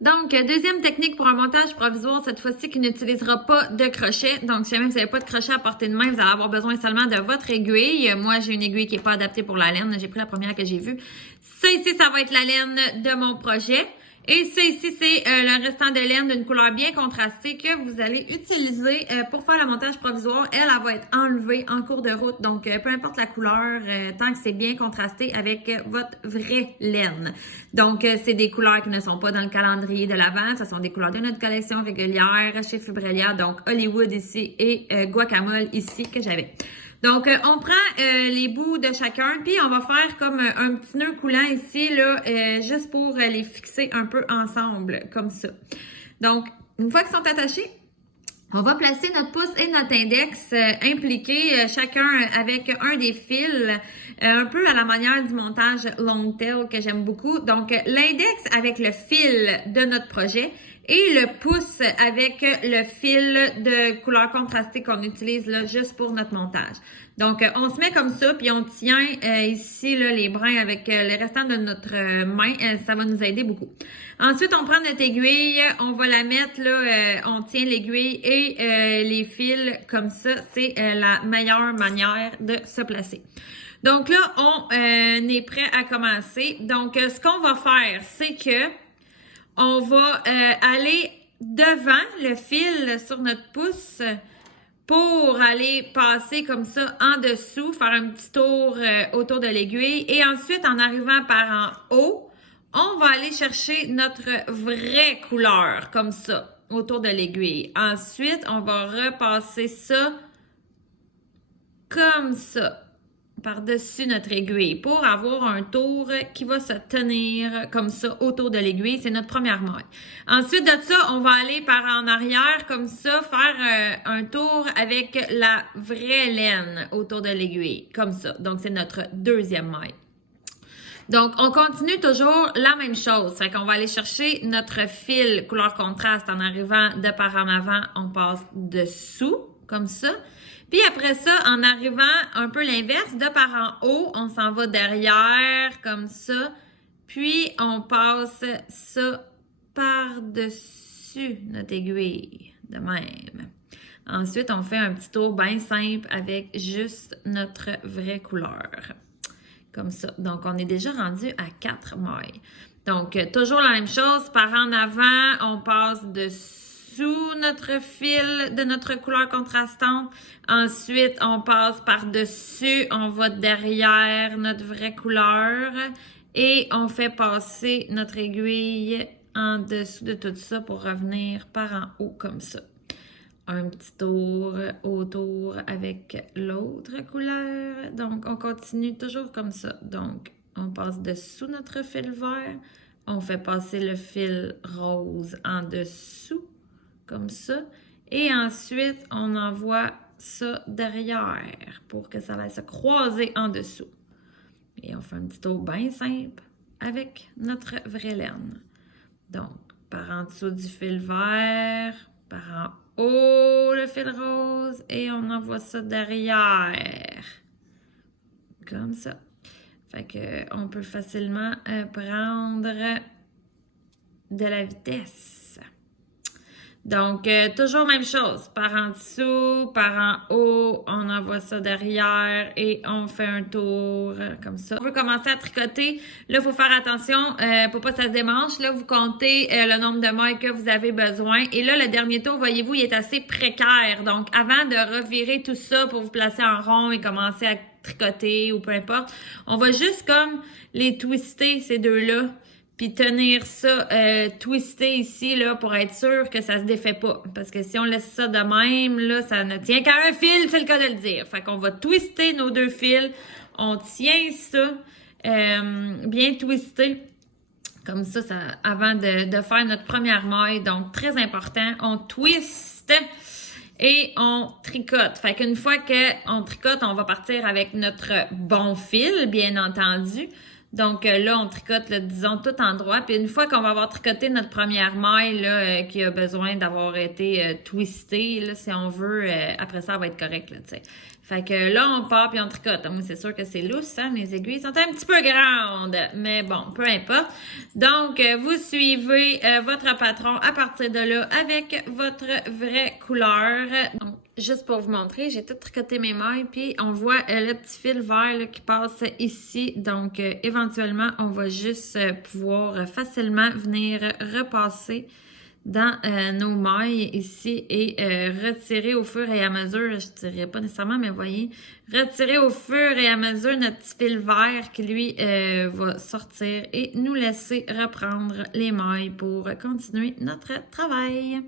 Donc, deuxième technique pour un montage provisoire, cette fois-ci qui n'utilisera pas de crochet. Donc, si jamais vous n'avez pas de crochet à portée de main, vous allez avoir besoin seulement de votre aiguille. Moi, j'ai une aiguille qui n'est pas adaptée pour la laine. J'ai pris la première que j'ai vue. Ça ici, ça va être la laine de mon projet. Et ça ici, c'est le restant de laine d'une couleur bien contrastée que vous allez utiliser pour faire le montage provisoire. Elle va être enlevée en cours de route. Donc, peu importe la couleur, tant que c'est bien contrasté avec votre vraie laine. Donc, c'est des couleurs qui ne sont pas dans le calendrier de l'Avent. Ce sont des couleurs de notre collection régulière chez Fibrelia. Donc, Hollywood ici et Guacamole ici que j'avais. Donc, on prend les bouts de chacun, puis on va faire comme un petit nœud coulant ici, là, juste pour les fixer un peu ensemble, comme ça. Donc, une fois qu'ils sont attachés, on va placer notre pouce et notre index impliqués, chacun avec un des fils, un peu à la manière du montage long tail que j'aime beaucoup. Donc, l'index avec le fil de notre projet et le pouce avec le fil de couleur contrastée qu'on utilise là juste pour notre montage. Donc, on se met comme ça, puis on tient ici là, les brins avec le restant de notre main. Ça va nous aider beaucoup. Ensuite, on prend notre aiguille, on va la mettre là, on tient l'aiguille et les fils comme ça. C'est la meilleure manière de se placer. Donc là, on est prêt à commencer. Donc, ce qu'on va faire, c'est que on va aller devant le fil sur notre pouce pour aller passer comme ça en dessous, faire un petit tour autour de l'aiguille. Et ensuite, en arrivant par en haut, on va aller chercher notre vraie couleur, comme ça, autour de l'aiguille. Ensuite, on va repasser ça comme ça, par-dessus notre aiguille, pour avoir un tour qui va se tenir comme ça autour de l'aiguille. C'est notre première maille. Ensuite de ça, on va aller par en arrière, comme ça, faire un tour avec la vraie laine autour de l'aiguille, comme ça. Donc, c'est notre deuxième maille. Donc, on continue toujours la même chose. Fait qu'on va aller chercher notre fil couleur contraste en arrivant de par en avant. On passe dessous, comme ça. Puis après ça, en arrivant un peu l'inverse, de par en haut, on s'en va derrière, comme ça. Puis, on passe ça par-dessus notre aiguille, de même. Ensuite, on fait un petit tour bien simple avec juste notre vraie couleur. Comme ça. Donc, on est déjà rendu à 4 mailles. Donc, toujours la même chose. Par en avant, on passe dessous notre fil de notre couleur contrastante. Ensuite, on passe par-dessus. On va derrière notre vraie couleur. Et on fait passer notre aiguille en dessous de tout ça pour revenir par en haut comme ça. Un petit tour autour avec l'autre couleur. Donc, on continue toujours comme ça. Donc, on passe dessous notre fil vert. On fait passer le fil rose en dessous, comme ça. Et ensuite, on envoie ça derrière pour que ça aille se croiser en dessous. Et on fait un petit tour bien simple avec notre vraie laine. Donc, par en dessous du fil vert, par en haut, le fil rose, et on envoie ça derrière. Comme ça. Fait que on peut facilement prendre de la vitesse. Donc, toujours même chose. Par en dessous, par en haut, on envoie ça derrière et on fait un tour comme ça. On veut commencer à tricoter. Là, il faut faire attention pour pas que ça se démanche. Là, vous comptez le nombre de mailles que vous avez besoin. Et là, le dernier tour, voyez-vous, il est assez précaire. Donc, avant de revirer tout ça pour vous placer en rond et commencer à tricoter ou peu importe, on va juste comme les twister, ces deux-là. Puis tenir ça twisté ici là pour être sûr que ça se défait pas. Parce que si on laisse ça de même, là, ça ne tient qu'à un fil, c'est le cas de le dire. Fait qu'on va twister nos deux fils. On tient ça bien twisté. Comme ça, avant de faire notre première maille. Donc, très important. On twiste et on tricote. Fait qu'une fois qu'on tricote, on va partir avec notre bon fil, bien entendu. Donc là, on tricote, là, disons, tout en droit. Puis une fois qu'on va avoir tricoté notre première maille là, qui a besoin d'avoir été twistée, là, si on veut, après ça, elle va être correcte, là, tu sais. Fait que là, on part puis on tricote. Moi, c'est sûr que c'est lousse, hein? Mes aiguilles sont un petit peu grandes. Mais bon, peu importe. Donc, vous suivez votre patron à partir de là avec votre vraie couleur. Donc, juste pour vous montrer, j'ai tout tricoté mes mailles, puis on voit le petit fil vert là, qui passe ici. Donc, éventuellement, on va juste pouvoir facilement venir repasser dans nos mailles ici et retirer au fur et à mesure, je dirais pas nécessairement, mais voyez, retirer au fur et à mesure notre petit fil vert qui lui va sortir et nous laisser reprendre les mailles pour continuer notre travail.